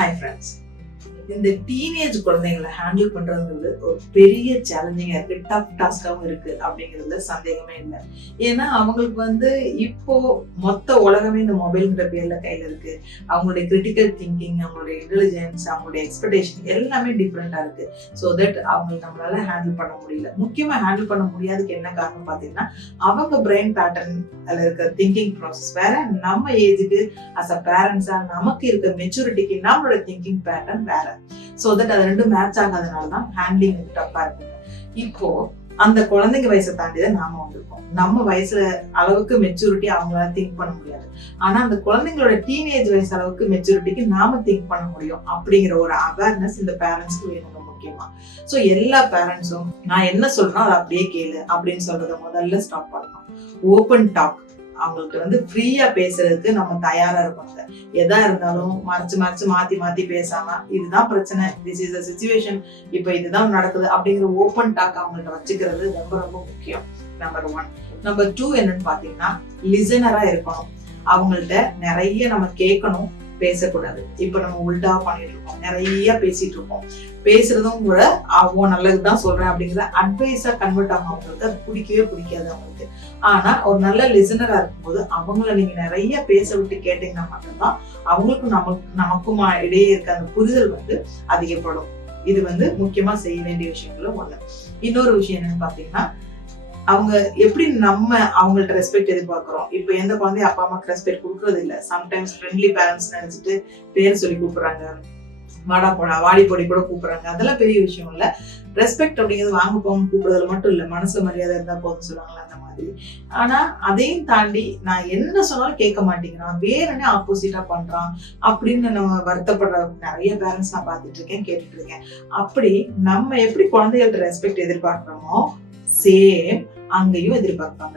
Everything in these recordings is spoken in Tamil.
Hi friends. இந்த டீனேஜ் குழந்தைங்களை ஹேண்டில் பண்றதுங்கிறது ஒரு பெரிய சேலஞ்சிங்கா இருக்கு, டஃப் டாஸ்காவும் இருக்கு அப்படிங்கிறதுல சந்தேகமே இல்லை. ஏன்னா அவங்களுக்கு இப்போ மொத்த உலகமே இந்த மொபைல்ங்கிற பேர்ல கையில இருக்கு. அவங்களுடைய கிரிட்டிக்கல் திங்கிங், அவங்களுடைய இன்டெலிஜென்ஸ், அவங்களுடைய எக்ஸ்பெக்டேஷன் எல்லாமே டிஃப்ரெண்டா இருக்கு. ஸோ தட் அவங்களுக்கு நம்மளால ஹேண்டில் பண்ண முடியல. முக்கியமா ஹேண்டில் பண்ண முடியாதுக்கு என்ன காரணம் பார்த்தீங்கன்னா, அவங்க பிரெயின் பேட்டர்ன் அதுல இருக்க திங்கிங் ப்ராசஸ் வேற, நம்ம ஏஜுக்கு அஸ் அ பேரண்ட்ஸா நமக்கு இருக்க மெச்சூரிட்டிக்கு நம்மளோட திங்கிங் பேட்டர்ன் வேற. சோ தட் அது ரெண்டும் மேட்ச் ஆகாதனாலதான் ஹேண்ட்லிங் டஃப்பா இருக்குங்க. இப்போ அந்த குழந்தைங்க வயசை தாண்டிதான் நாம வந்திருக்கோம். நம்ம வயசுல அளவுக்கு மெச்சூரிட்டி அவங்களால திங்க் பண்ண முடியாது. ஆனா அந்த குழந்தைங்களோட டீனேஜ் வயசு அளவுக்கு மெச்சூரிட்டிக்கு நாம திங்க் பண்ண முடியும் அப்படிங்கிற ஒரு அவேர்னஸ் இந்த பேரண்ட்ஸ்க்கு வேணும் முக்கியமா. சோ எல்லா பேரண்ட்ஸும் நான் என்ன சொல்றேன் அதை அப்படியே கேளு அப்படின்னு சொல்றத முதல்ல ஸ்டாப் பண்ணணும். ஓப்பன் டாக், அவங்களுக்கு ஃப்ரீயா பேசுறதுக்கு நம்ம தயாரா இருப்பாங்க. எதா இருந்தாலும் மறைச்சு மாத்தி பேசாம இதுதான் பிரச்சனை, திஸ் இஸ் த சிச்சுவேஷன், இப்ப இதுதான் நடக்குது அப்படிங்கிற ஓப்பன் டாக் அவங்கள்ட்ட வச்சுக்கிறது ரொம்ப ரொம்ப முக்கியம். நம்பர் 1. நம்பர் 2 என்னன்னு பாத்தீங்கன்னா, லிசனரா இருக்கணும். அவங்கள்ட்ட நிறைய நம்ம கேட்கணும், பேசக்கூடாது. இப்ப நம்ம உல்டா பண்ணிட்டு இருக்கோம், நிறைய பேசிட்டு இருக்கோம். பேசுறதும் கூட அவன் நல்லதுதான் சொல்றேன் அப்படிங்கிற அட்வைஸா கன்வெர்ட் ஆகும். அவங்களுக்கு அது பிடிக்காது அவங்களுக்கு. ஆனா ஒரு நல்ல லிசனரா இருக்கும்போது அவங்கள நீங்க நிறைய பேச விட்டு கேட்டீங்கன்னா மட்டும்தான் அவங்களுக்கும் நமக்கும் இடையே இருக்க அந்த புரிதல் அதிகப்படும். இது முக்கியமா செய்ய வேண்டிய விஷயங்களும் ஒண்ணு. இன்னொரு விஷயம் என்னன்னு பாத்தீங்கன்னா, அவங்க எப்படி நம்ம அவங்கள்ட்ட ரெஸ்பெக்ட் எதிர்பார்க்கிறோம். இப்ப எந்த குழந்தைய அப்பா அம்மாக்கு ரெஸ்பெக்ட் கொடுக்கறது இல்ல. சம்டைம்ஸ் ஃப்ரெண்ட்லி பேரண்ட்ஸ் நினைச்சிட்டு பேர் சொல்லி கூப்பிடுறாங்க, வாடா போடா வாடி பொடி கூட கூப்பிடுறாங்க. அதெல்லாம் பெரிய விஷயம் இல்ல. ரெஸ்பெக்ட் அப்படிங்கிறது வாங்க போகணும்னு கூப்பிடுறதுல மட்டும் இல்ல, மனசுல மரியாதை இருந்தா போதும் சொல்லுவாங்களா அந்த மாதிரி. ஆனா அதையும் தாண்டி நான் என்ன சொன்னாலும் கேட்க மாட்டேங்கிறான், வேறனே ஆப்போசிட்டா பண்றான் அப்படின்னு நம்ம வருத்தப்படுற நிறைய பேரண்ட்ஸ் நான் பார்த்துட்டு இருக்கேன், கேட்டுட்டு இருக்கேன். அப்படி நம்ம எப்படி குழந்தைகள்ட்ட ரெஸ்பெக்ட் எதிர்பார்க்கிறோமோ சேம் அங்கேயும் எதிர்பார்ப்பாங்க.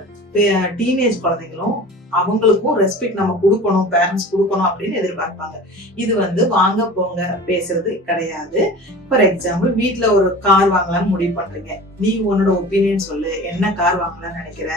டீனேஜ் குழந்தைகளும் அவங்களுக்கும் ரெஸ்பெக்ட் நம்ம கொடுக்கணும், பேரண்ட்ஸ் கொடுக்கணும் அப்படின்னு எதிர்பார்ப்பாங்க. இது வாங்க போங்க பேசுறது கிடையாது. ஃபார் எக்ஸாம்பிள், வீட்டுல ஒரு கார் வாங்கலாம்னு முடிவு பண்றீங்க. நீ உன்னோட ஒப்பீனியன் சொல்லு, என்ன கார் வாங்கலாம்னு நினைக்கிற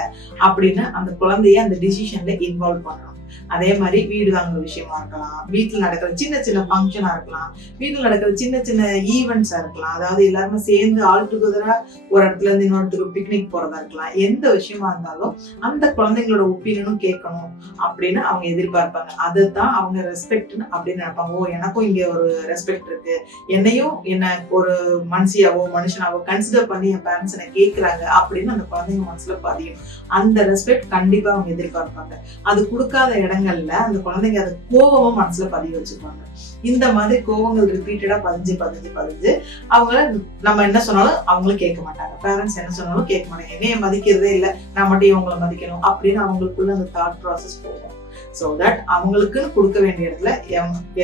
அப்படின்னு அந்த குழந்தைய அந்த டிசிஷன்ல இன்வால்வ் பண்ணணும். அதே மாதிரி வீடு வாங்குற விஷயமா இருக்கலாம், வீட்டுல நடக்கிற சின்ன சின்ன ஃபங்க்ஷனா இருக்கலாம், வீட்டுல நடக்கிற சின்ன சின்ன ஈவெண்ட்ஸா இருக்கலாம். அதாவது எல்லாருமே சேர்ந்து ஆல் டுகெதரா ஒரு இடத்துல இருந்து இன்னொருத்தருக்கு பிக்னிக் போறதா இருக்கலாம். எந்த விஷயமா இருந்தாலும் அந்த குழந்தைங்களோட ஒப்பீனியனும் கேட்கணும் அப்படின்னு அவங்க எதிர்பார்ப்பாங்க. அதுதான் அவங்க ரெஸ்பெக்ட் அப்படின்னு நினைப்பாங்க. ஓ, எனக்கும் இங்க ஒரு ரெஸ்பெக்ட் இருக்கு, என்னையும் என்ன ஒரு மனுஷனாவோ கன்சிடர் பண்ணி என் பேரண்ட்ஸ் என்ன கேட்கிறாங்க அப்படின்னு அந்த குழந்தைங்க மனசுல பதியும். அந்த ரெஸ்பெக்ட் கண்டிப்பா அவங்க எதிர்பார்ப்பாங்க. அது கொடுக்காத இடங்கள்ல அந்த குழந்தைங்க அதை கோபமா மனசுல பதிய வச்சுப்பாங்க. இந்த மாதிரி கோபங்கள் ரிப்பீட்டடா பதிஞ்சு அவங்கள நம்ம என்ன சொன்னாலும் அவங்களும் கேட்க மாட்டாங்க. பேரண்ட்ஸ் என்ன சொன்னாலும் கேட்க மாட்டாங்க. என்னைய மதிக்கிறதே இல்லை, நான் மட்டும் இவங்களை மதிக்கணும் அப்படின்னு அவங்களுக்குள்ள அந்த தாட் ப்ராசஸ் போகும். சோ தட் அவங்களுக்குன்னு கொடுக்க வேண்டிய இடத்துல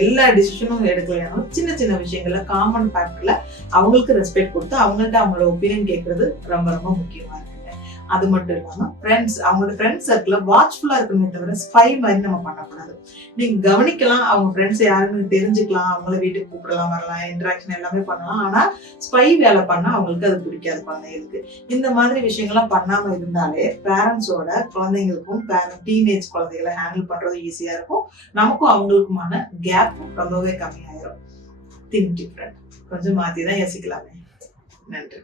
எல்லா டிசிஷனும் எடுக்கலையாலும் சின்ன சின்ன விஷயங்கள்ல காமன் ஃபேக்டர்ல அவங்களுக்கு ரெஸ்பெக்ட் கொடுத்து அவங்கள்ட்ட அவங்களோட ஒப்பீனியன் கேட்கறது ரொம்ப ரொம்ப முக்கியமா இருக்கு. அது மட்டும் இல்லாம அவங்களோட ஃப்ரெண்ட்ஸ் சர்க்கிள்ல வாட்ச்ஃபுல்லா இருக்கணுமே தவிர ஸ்பை மாதிரி நம்ம பண்ணக்கூடாது. நீங்க கவனிக்கலாம், அவங்க ஃப்ரெண்ட்ஸ் யாருன்னு தெரிஞ்சுக்கலாம், அவங்கள வீட்டுக்கு கூப்பிடலாம், வரலாம், இன்டராக்ஷன் எல்லாமே பண்ணலாம். ஆனா ஸ்பை வேலை பண்ணா அவங்களுக்கு அது பிடிக்காது குழந்தைங்களுக்கு. இந்த மாதிரி விஷயங்கள்லாம் பண்ணாம இருந்தாலே பேரண்ட்ஸோட குழந்தைங்களுக்கும் டீனேஜ் குழந்தைகளை ஹேண்டில் பண்றது ஈஸியா இருக்கும். நமக்கும் அவங்களுக்குமான கேப் ரொம்பவே கம்மியாயிரும். திங்க் டிஃபரண்ட், கொஞ்சம் மாத்தி தான் யோசிக்கலாமே. நன்றி.